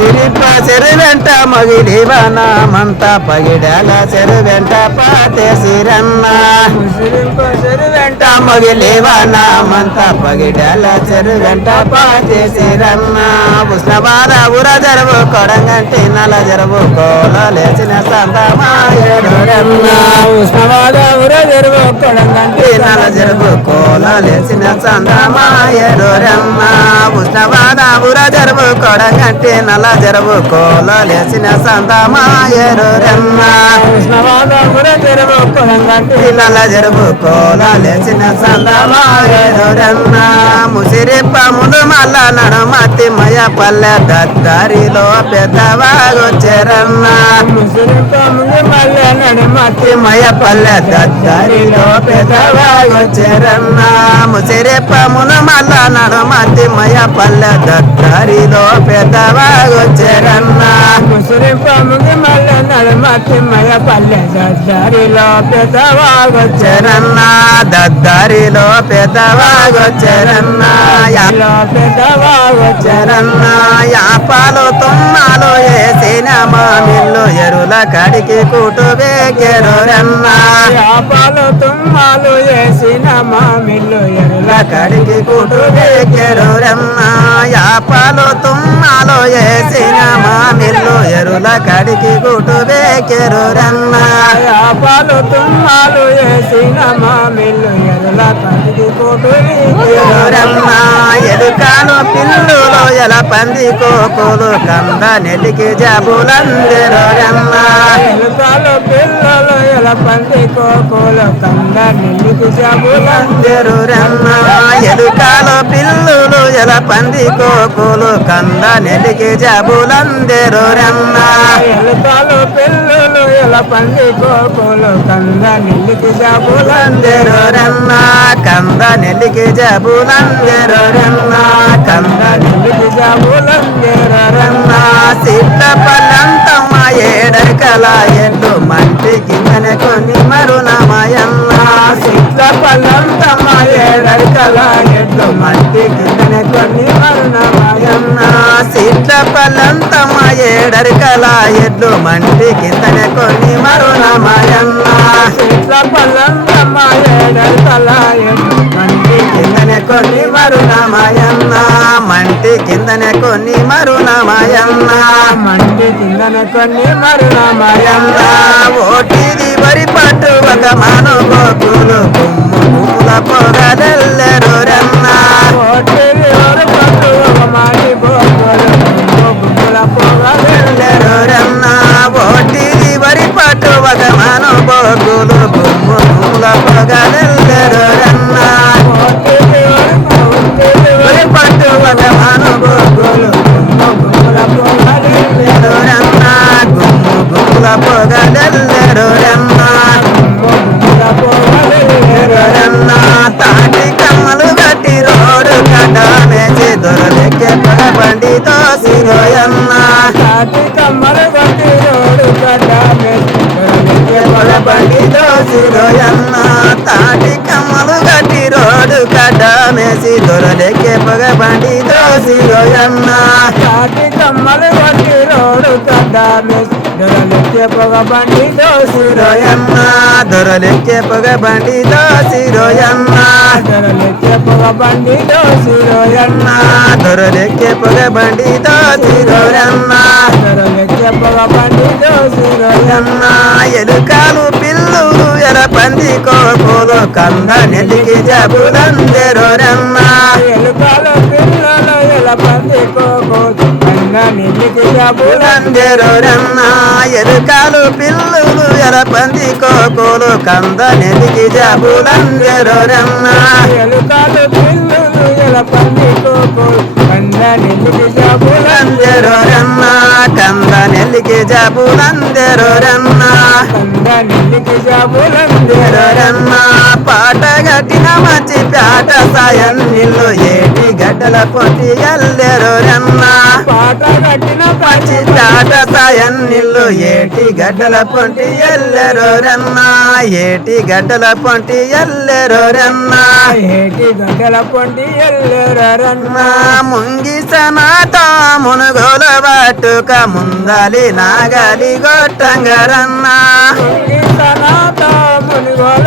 ముసిరిప్ప చెరువెంట మొగిలివనామంత పగిడాల చెరువెంట పాతేసిరన్న ముసిరిప్ప చెరువెంట మొగిలివనామంత పగిడాల చెరువెంట పాతేసిరన్న ఉష్ణబాధ ఉర జరువు కొడంగంటి నల జరువు కోల లేచిన సందమాయడురన్న ఉష్ణబాధ ఉర జరువు కొడంగంటి నల జరువు కోల లేచిన సందమాయడురన్న ఉష్ణబాధ ఉర జరువు కొడంగంటి నల జరువు కోల లేచిన సందమాయడురన్న ఉష్ణబాధ ఉర జరువు కొడంగంటి నల జరువు కోల లేచిన సందమాయడురన్న ముసిరిప్ప ముందు మల్ల నడుమతి మయ పల్లె దద్దరిలో పెద్దవాగొచ్చారన్న ముసిరిప్ప ముందు మల్ల నడుమతి మయ పల్లె దద్దరిలో పెద్దవాగొచ్చారన్న ముసిరిప్ప ముందు మల్ల నడుమతి మయ పల్లె దద్దరిలో పెద్దవాగొచ్చారన్న ముసిరిప్ప ముందు మల్ల నడుమతి మయ పల్లె దద్దరిలో పెద్దవాగొచ్చారన్న దద్దరిలో పెద్దవాగొచ్చారన్న యాలో పెద్దవాగొచ్చారన్న యాపాలు తుమ్మాలు వేసిన మామిళ్ళు ఎరుల కడికి కూటు వేకెరురన్న యాపాలు తుమ్మాలు వేసిన మామిళ్ళు ఎరుల కడికి కూటు వేకెరురన్న యాపాలు తుమ్మాలు వేసిన మామిళ్ళు ఎరుల కడికి కూటు వేకెరురన్న యాపాలు తుమ్మాలు వేసిన మామిళ్ళు ఎరుల కడికి కూటు వేకెరురన్న ఎలుకాను పిల్లులో ఎల పంది కోకులు కంద నెటికి జబులందెరురన్న ఎలుకాలు పిల్లలు ఎల పంది కోకులు కంద నెటికి జబులందెరురన్న ఎలుకాలు పిల్లులు ఎల పంది కోకులు కంద నెటికి జబులందెరురన్న ఎలుకాలు పిల్లులు ఎల పంది కోకులు కంద నెటికి జబులందెరురన్న కంద నెటికి జబులందెరురన్న కంద నెటికి జబులందెరురన్న సిట్ల పల్లంతమ్మ ఏడకల ఎల్లు మంటి కిందనే కొని మరుణమయన్న సిట్ల పల్లంతమ్మ ఏడకల ఎల్లు మంటి కిందనే కొని మరుణమయన్న సిట్ల పల్లంతమ్మ ఏడకల ఎల్లు మంటి కిందనే కొని మరుణమయన్న సిట్ల పల్లంతమ్మ ఏడకల ఎల్లు మంటి కిందనే కొని మరుణమయన్న మంటి కిందనే కొని మరుణమయన్న మంటి కిందనే కొని మరుణమయన్న ఓటిది వరి పట్టు ఒక మాను గోకులు గుమ్ము గుమ్ముల పొగదెల్లెరురన్న ఓటిది వరి పట్టు ఒక మాటి గోకులు గుమ్ము గుమ్ముల పొగదెల్లెరురన్న ఓటిది వరి పట్టు ఒక మాను గోకులు గుమ్ము గుమ్ముల పొగదెల్లెరురన్న ఓటిది వరి పట్టు ఒక మాను గోకులు గుమ్ము గుమ్ముల పొగదెల్లెరురన్న గుమ్ము గుమ్ముల పొగదెల్లెరురన్న గుమ్ము గుమ్ముల పొగదెల్లెరురన్న తాటి కమ్మలు గట్టి రోడ్డు కట్టమేసి దొరలెక్కే పగబండితో సిరోయన్న తాటి కమ్మలు గట్టి రోడ్డు కట్టమేసి దొరలెక్కే పగబండితో సిరోయన్న తాటి కమ్మలు గట్టి రోడ్డు కట్టమేసి దొరలెక్కే పగబండితో సిరోయన్న తాటి కమ్మలు గట్టి రోడ్డు కట్టమేసి దొరలెక్కే పగబండితో సిరోయన్న దొరలెక్కే పగబండితో సిరోయన్న దొరలెక్కే పగబండితో సిరోయన్న దొరలెక్కే పగబండితో సిరోయన్న దొరలెక్కే పగబండితో సిరోయన్న ఎలుకాలు పిల్లులు ఎల పంది కోకులు కంద నెల్లికి జబులందెరురన్న ఎలుకాలు పిల్లలు ఎల పంది కోకులు కంద నెల్లికి జబులందెరురన్న ఎలుకాలు పిల్లులు ఎల పంది కోకులు కంద నెల్లికి జబులందెరురన్న ఎలుకాలు పిల్లులు ఎల పంది కోకులు కంద నెల్లికి జబులందెరురన్న కంద నెల్లికి జబులందెరురన్న కంద నెల్లికి జబులందెరురన్న పాట గట్టిన మంచి పేట సాయం నిల్లు ఏటి గడ్డల పొట్టి ఎల్లెరురన్న తాట కట్టిన పచ్చి తాట సాయన్నిల్లు ఏటి గడ్డల పొంటి ఎల్లెరోరన్నా ఏటి గడ్డల పొంటి ఎల్లెరోరన్నా ఏటి గడ్డల పొంటి ఎల్లెరోరన్నా ముంగిసనాతో మునుగోల వాటుక ముందలి నాగలి గొట్టంగరన్నా ముంగిసనాతో మునుగోల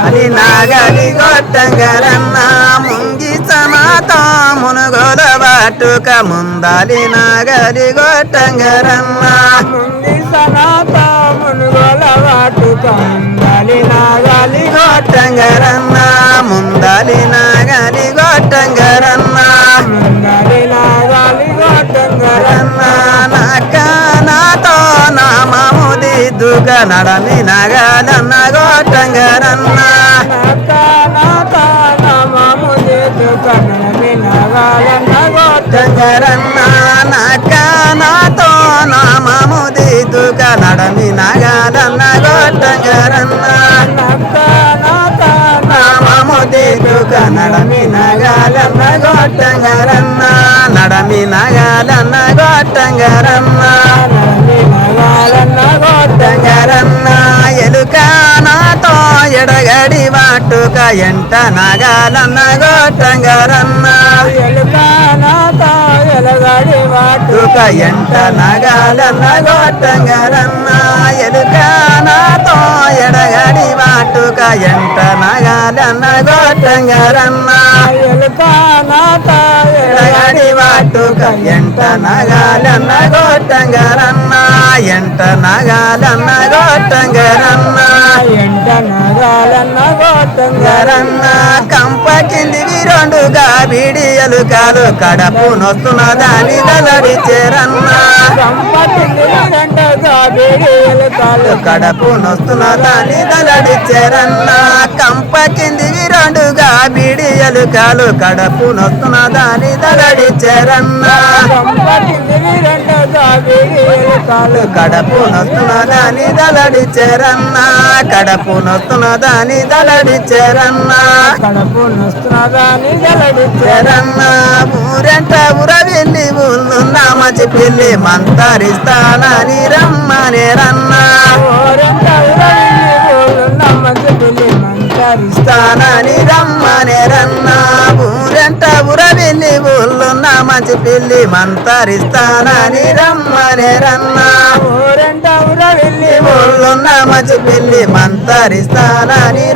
అది నాగలి గొట్టంగరన్నా ముంగిసనాతో మునుగోల వాటుక ముందలి నాగలి గొట్టంగరన్నా ముంగిసనాతో మునుగోల వాటుక ముందలి నాగలి గొట్టంగరన్నా ముందలి నాగలి గొట్టంగరన్నా ముందలి నాగలి గొట్టంగరన్నా నాతో నామము దిద్దుక నడమి నాగలన్న గొట్టంగరన్నా నాతో నామము దిద్దుక నడమి నాగలన్న గొట్టంగరన్నా నాతో నామము దిద్దుక నడమి నాగలన్న గొట్టంగరన్నా నామము దిద్దుక నడమి నాగలన్న గొట్టంగరన్నా నడమి నాగలన్న గొట్టంగరన్నా నడమి నాగలన్న గొట్టంగరన్నా ఎలుక నాతో ఎడగడి వాటుక ఎంట నాగలన్న గొట్టంగరన్నా ఎలుక నాతో ఎడగడి వాటుక ఎంట నాగలన్న గొట్టంగరన్నా ఎలుక నాతో ఎడగడి వాటుక ఎంట నాగలన్న గొట్టంగరన్నా ఎలుక నాతో ఎడగడి వాటుక ఎంట నాగలన్న గొట్టంగరన్నా ఎంట నాగలన్న గొట్టంగరన్నా ఎంట నాగలన్న గొట్టంగరన్నా కంప కిందివి రెండుగా బిడి ఎలుకలు కడపు నొస్తున్న దాని దలడిచేరన్నా కంప కిందివి రెండుగా బిడి ఎలుకలు కడపు నొస్తున్న దాని దలడిచేరన్నా కంప కిందివి రెండుగా బిడి ఎలుకలు కడపు నొస్తున్న దాని దలడిచేరన్నా కంప కిందివి రెండుగా బిడి ఎలుకలు కడపు నొస్తున్న దాని దలడిచేరన్నా కడపు నొస్తున్న దాని దలడిచేరన్నా కడపు నొస్తున్న దాని దలడిచేరన్నా ఊరంట ఉరవెల్లి ఊళ్ళున్న మంచి పిల్లి మంతరిస్తానని రమ్మనేరన్నా ఊరంట ఉరవెల్లి ఊళ్ళున్న మంచి పిల్లి మంతరిస్తానని రమ్మనేరన్నా ఊరంట ఉరవెల్లి ఊళ్ళున్న మంచి పిల్లి మంతరిస్తానని రమ్మనేరన్నా ఊరంట ఉరవెల్లి ఊళ్ళున్న మంచి పిల్లి మంతరిస్తానని